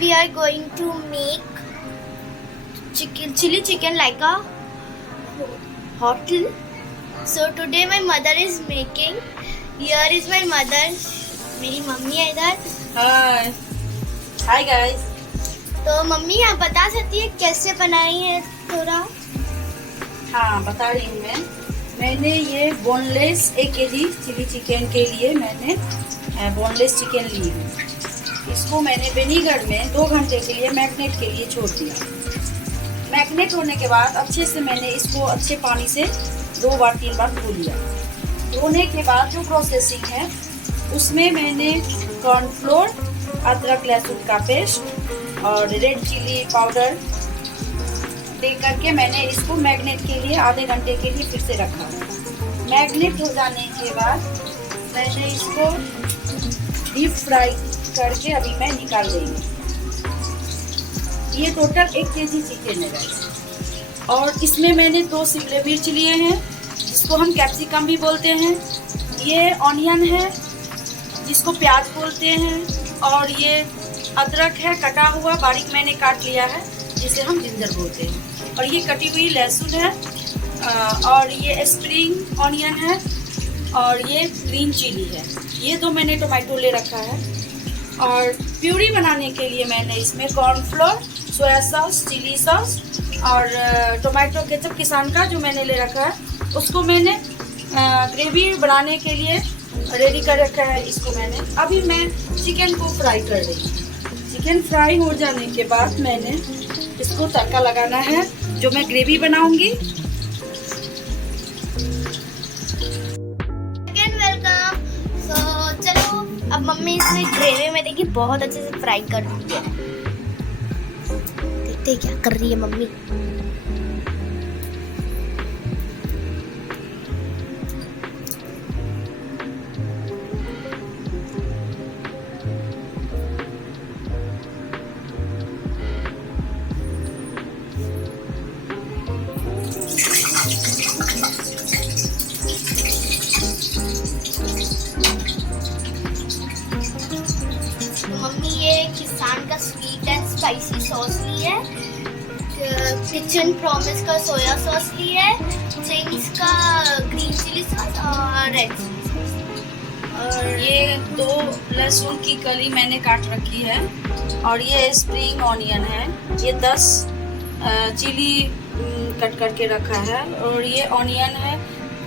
we are going to make chili chicken like a hotel. So today my mother is making. Here is my mother. मेरी mummy है इधर. Hi guys. तो mummy आप बता सकती है कैसे बनाई है थोड़ा? हाँ बता रही हूँ मैंने ये बोनलेस 1 केजी चिली चिकन के लिए मैंने बोनलेस चिकन ली है. इसको मैंने विनेगर में 2 घंटे के लिए मैरिनेट के लिए छोड़ दिया. मैरिनेट होने के बाद अच्छे से मैंने इसको अच्छे पानी से 2 बार 3 बार धो लिया. धोने के बाद जो प्रोसेसिंग है उसमें मैंने कॉर्नफ्लोर, अदरक लहसुन का पेस्ट और रेड चिली पाउडर दे करके मैंने इसको मैरिनेट के लिए आधे घंटे के लिए फिर से रखा. मैरिनेट हो जाने के बाद मैंने इसको डीप फ्राई करके अभी मैं निकाल देंगी. ये टोटल 1 केजी चिकन है गाइस. और इसमें मैंने 2 शिमला मिर्च लिए हैं जिसको हम कैप्सिकम भी बोलते हैं. ये ऑनियन है जिसको प्याज बोलते हैं. और ये अदरक है कटा हुआ बारीक मैंने काट लिया है जिसे हम जिंजर बोलते हैं. और ये कटी हुई लहसुन है. और ये स्प्रिंग ऑनियन है. और ये ग्रीन चिली है. ये 2 मैंने टोमेटो ले रखा है. और प्यूरी बनाने के लिए मैंने इसमें cornflour, soya sauce, chilli sauce और टोमेटो केचप किसान का जो मैंने ले रखा है उसको मैंने ग्रेवी बनाने के लिए रेडी कर रखा है. इसको मैंने अभी मैं चिकन को फ्राई कर रही हूँ. चिकन फ्राई हो जाने के बाद मैंने इसको तड़का लगाना है जो मैं ग्रेवी बनाऊंगी. अब मम्मी इसमें ग्रेवी में देखिए बहुत अच्छे से फ्राई कर दी है. देखते क्या कर रही है मम्मी. किसान का स्वीट एंड स्पाइसी सॉस ली है. किचन प्रॉमिस का सोया सॉस ली है. चिंग्स का ग्रीन चिली सॉस और रेड चिली सॉस. और ये 2 लहसुन की कली मैंने काट रखी है. और ये स्प्रिंग ऑनियन है. ये 10 चिली कट करके रखा है. और ये ऑनियन है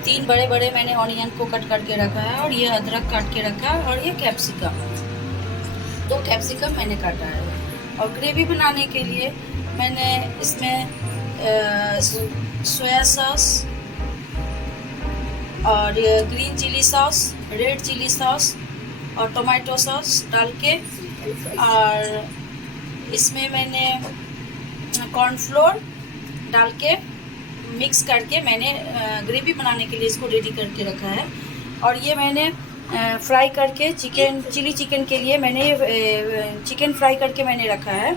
3 बड़े बड़े मैंने ऑनियन को कट करके रखा है. और ये अदरक काट के रखा है. और ये कैप्सिकम 2 कैप्सिकम मैंने काटा है. और ग्रेवी बनाने के लिए मैंने इसमें सोया सॉस और green chilli sauce, red chilli sauce और टोमेटो सॉस डाल के, और इसमें मैंने कॉर्नफ्लोर डाल के मिक्स करके मैंने ग्रेवी बनाने के लिए इसको रेडी करके रखा है. और ये मैंने फ्राई करके चिली चिकन के लिए मैंने चिकन फ्राई करके मैंने रखा है.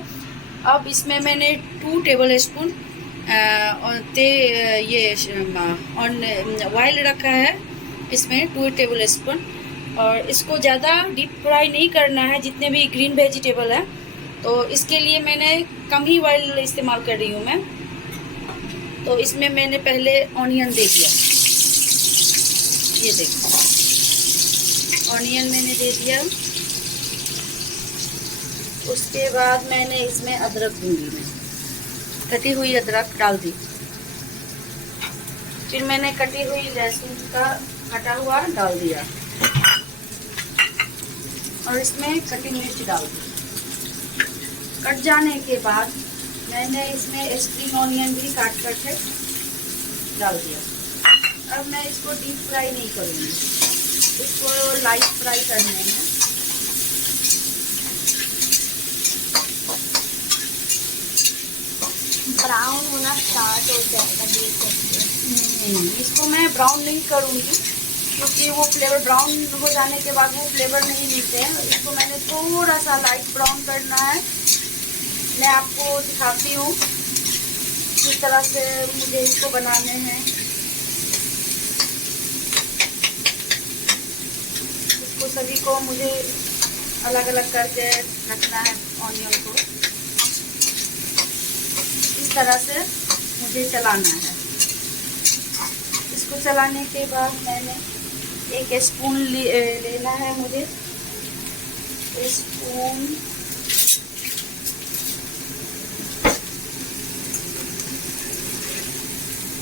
अब इसमें मैंने 2 टेबल स्पून ऑयल रखा है. इसमें 2 टेबल स्पून. और इसको ज़्यादा डीप फ्राई नहीं करना है जितने भी ग्रीन वेजिटेबल है. तो इसके लिए मैंने कम ही ऑयल इस्तेमाल कर रही हूँ मैं. तो इसमें मैंने पहले ऑनियन दे दिया. ये देखो ऑनियन मैंने दे दिया. उसके बाद मैंने इसमें अदरक दूंगी. मैं कटी हुई अदरक डाल दी. फिर मैंने कटी हुई लहसुन का कटा हुआ डाल दिया. और इसमें कटी मिर्च डाल दी. कट जाने के बाद मैंने इसमें स्प्रिंग ऑनियन भी काट करके डाल दिया. अब मैं इसको डीप फ्राई नहीं करूँगी. इसको लाइट फ्राई करने हैं. ब्राउन होना स्टार्ट हो जाएगा. देख सकते हैं. इसको मैं ब्राउन नहीं करूँगी क्योंकि वो फ्लेवर ब्राउन हो जाने के बाद वो फ्लेवर नहीं मिलते हैं. इसको मैंने थोड़ा सा लाइट ब्राउन करना है. मैं आपको दिखाती हूँ किस तरह से मुझे इसको बनाने हैं. इसको सभी को मुझे अलग अलग करके रखना है ऑनियन को। इस तरह से मुझे चलाना है। इसको चलाने के बाद मैंने 1 स्पून लेना है मुझे।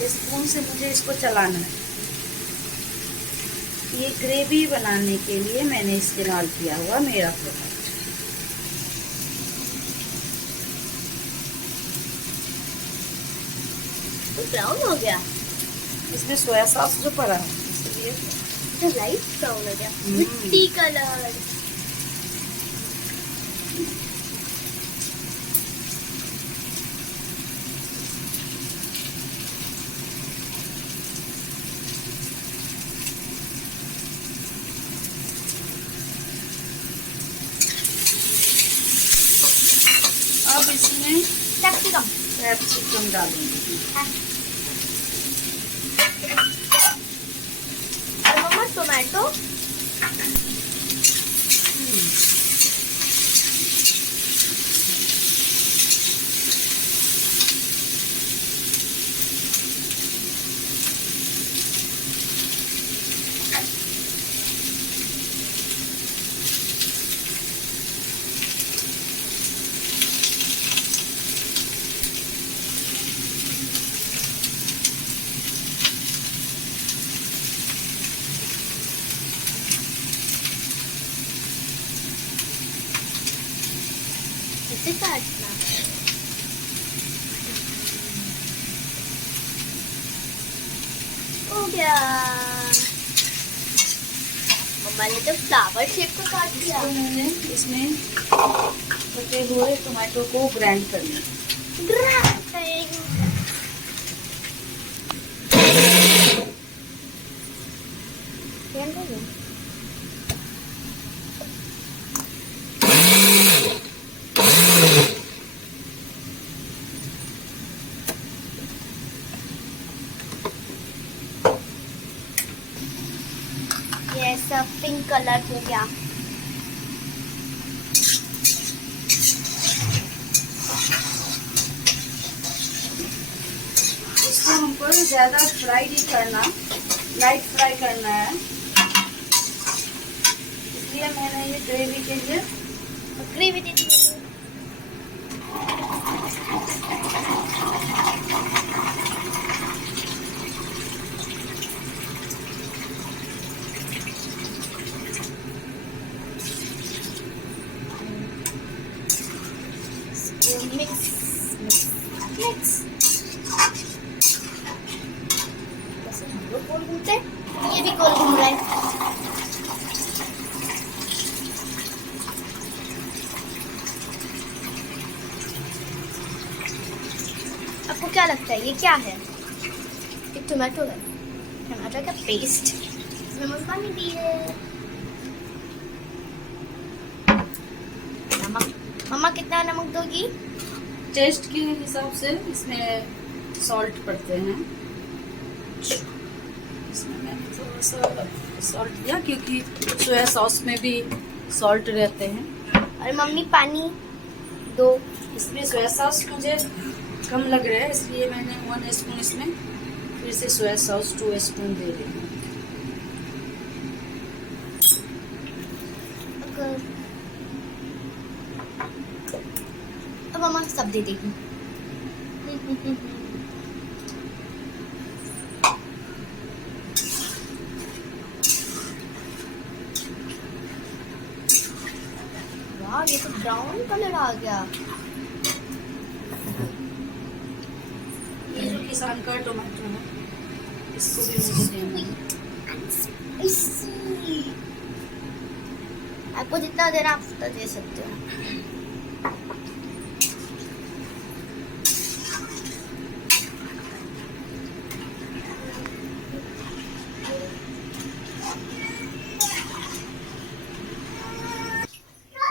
स्पून से मुझे इसको चलाना है। ये ग्रेवी बनाने के लिए मैंने इस्तेमाल किया हुआ मेरा प्रोडक्ट। तो ब्राउन हो गया, इसमें सोया सॉस जो पड़ा है इसलिए तो लाइट ब्राउन हो गया, मिट्टी कलर। अब इसमें कैप्सिकम डालूंगी। और मम्मा टोमेटो। इसे काटना। हो गया। मम्मा ने तो फ्लावर शेप को काट दिया। तो मैंने इसमें कटे हुए टमाटो को ग्राइंड कर लिया। ये सब पिंक कलर हो गया। इसको हमको ज्यादा फ्राई नहीं करना, लाइट फ्राई करना है। इसलिए मैंने ये ग्रेवी के लिए ग्रेवी दे दी। मिक्स वैसे हम लोग गोल घूमते हैं, ये भी गोल घूम रहा है। आपको क्या लगता है ये क्या है? एक टमाटो है, टमाटर का पेस्ट। नमक पानी दिए। नमक मम्मा कितना नमक दोगी? टेस्ट के हिसाब से इसमें सॉल्ट पड़ते हैं। इसमें मैंने थोड़ा सा सॉल्ट दिया क्योंकि सोया सॉस में भी सॉल्ट रहते हैं। और मम्मी पानी दो। इसमें सोया सॉस मुझे कम लग रहा है, इसलिए मैंने 1 स्पून इसमें फिर से सोया सॉस 2 स्पून दे रही हूँ। अब मम्मा सब दे देगी। वाह ये तो ब्राउन कलर आ गया। ये जो किसान का टमाटो है इसको भी मुझे देना है। आपको जितना देना आप उतना दे सकते हो।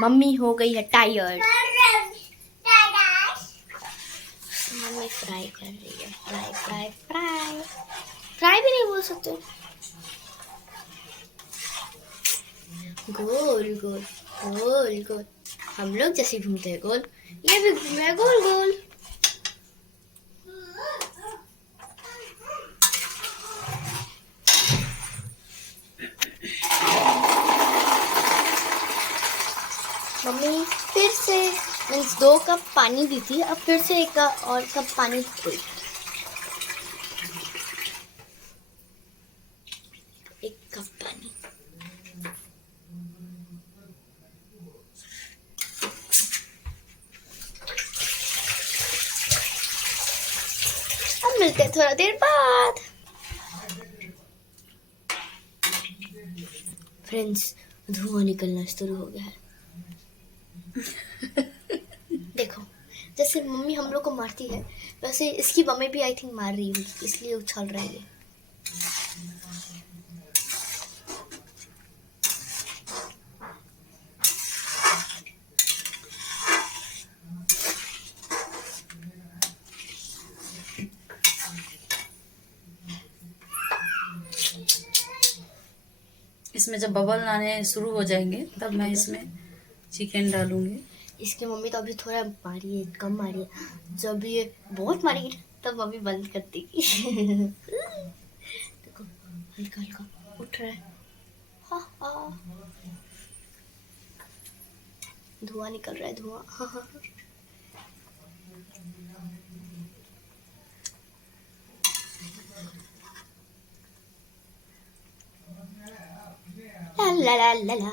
मम्मी हो गई है टायर्ड। मम्मी फ्राई कर रही है। फ्राई फ्राई फ्राई फ्राई भी नहीं बोल सकते। गोल गोल गोल गोल, हम लोग जैसे घूमते हैं गोल, ये भी घूम रहा है गोल गोल। मम्मी फिर से मीन्स 2 कप पानी दी थी, अब फिर से 1 और कप पानी हुई। 1 कप पानी। अब मिलते हैं थोड़ा देर बाद। फ्रेंड्स, धुआं निकलना शुरू हो गया है। देखो, जैसे मम्मी हम लोग को मारती है वैसे इसकी मम्मी भी आई थिंक मार रही है, इसलिए उछल रही है। इसमें जब बबल आने शुरू हो जाएंगे तब मैं इसमें चिकन डालूंगी। इसकी मम्मी तो अभी थोड़ा मारी है, कम मारी है। जब ये बहुत मारेगी तब मम्मी बंद कर देगी। देखो हल्का हल्का उठ रहा है, धुआं निकल रहा है, धुआं। ला ला ला ला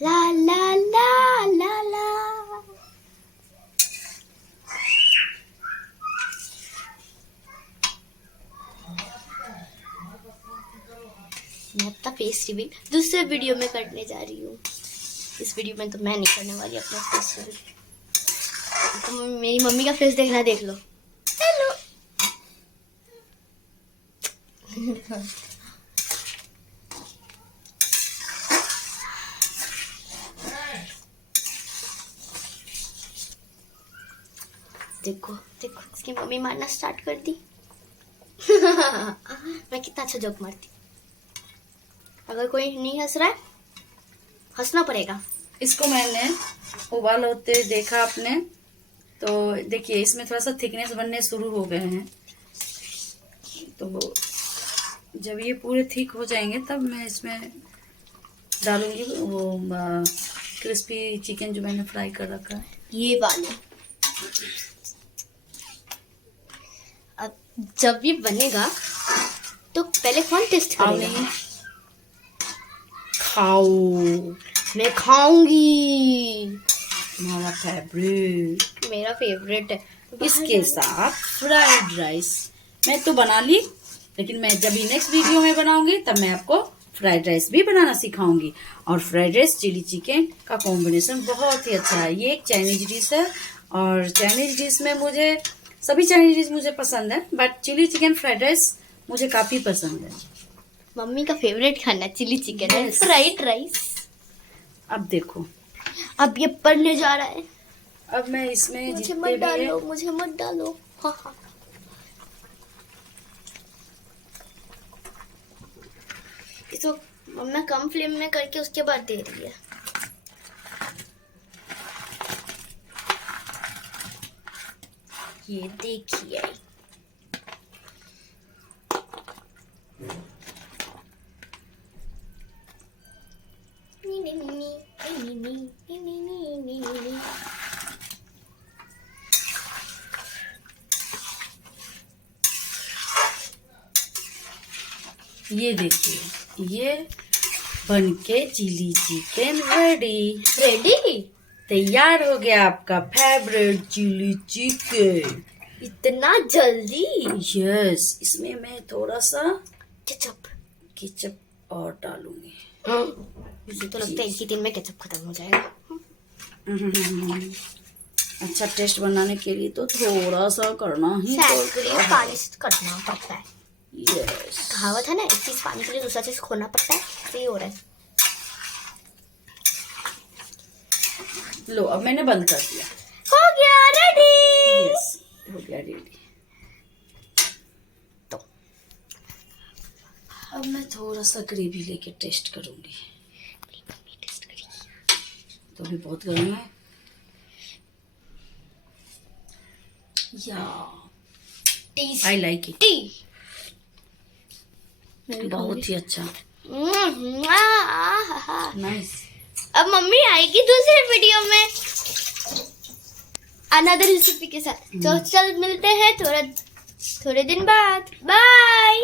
ला ला ला ला ला। मैं अपना फेस रिवील दूसरे वीडियो में करने जा रही हूँ। इस वीडियो में तो मैं नहीं करने वाली अपना फेस रिवील। तो मेरी मम्मी का फेस देखना, देख लो। हेलो। देखो देखो, इसकी मम्मी मारना स्टार्ट कर दी। मैं कितना अच्छा जोक मारती। अगर कोई नहीं हंस रहा है, हंसना पड़ेगा। इसको मैंने उबाल होते देखा आपने, तो देखिए इसमें थोड़ा सा थिकनेस बनने शुरू हो गए हैं। तो जब ये पूरे थिक हो जाएंगे तब मैं इसमें डालूंगी वो क्रिस्पी चिकन जो मैंने फ्राई कर रखा है, ये वाले। अब जब ये बनेगा तो पहले कौन टेस्ट करेगा? खाओ। मैं खाऊंगी। तुम्हारा फेवरेट। मेरा फेवरेट है। इसके साथ फ्राइड राइस मैं तो बना ली, लेकिन मैं जब भी नेक्स्ट वीडियो में बनाऊंगी तब मैं आपको फ्राइड राइस भी बनाना सिखाऊंगी। और फ्राइड राइस चिली चिकन का कॉम्बिनेशन बहुत ही अच्छा है। ये एक चाइनीज डिश है और चाइनीज डिश में मुझे सभी चाइनीज डिश मुझे पसंद है, but chilli chicken fried rice मुझे काफी पसंद है। मम्मी का फेवरेट खाना चिली चिकन है, फ्राइड राइस। अब देखो, अब ये पड़ने जा रहा है। अब मैं इसमें मुझे मत डालो, मुझे मत डालो। हाँ। इसको मम्मा कम फ्लेम में करके उसके बाद दे रही है। ये देखिए, ये देखिए, ये बनके चिली चिकन रेडी तैयार हो गया आपका फेवरेट चिली चिकन। इतना जल्दी? यस, इसमें मैं थोड़ा सा केचप और डालूंगी। मुझे तो लगता है एक ही दिन में केचप खत्म हो जाएगा। अच्छा टेस्ट बनाने के लिए तो थोड़ा सा करना ही पानी करना पड़ता है। यस, कहावत है ना, एक चीज पाने के लिए दूसरा चीज खोना पड़ता है। सही हो रहा है। लो, अब मैंने बंद कर दिया। हो गया रेडी। यस, हो गया रेडी। तो अब मैं थोड़ा सा ग्रेवी लेके टेस्ट करूंगी। तो भी बहुत गर्म है। या आई लाइक इट, बहुत ही अच्छा, नाइस। अब मम्मी आएगी दूसरे वीडियो में अनदर रेसिपी के साथ। तो चल मिलते हैं थोड़े दिन बाद। बाय।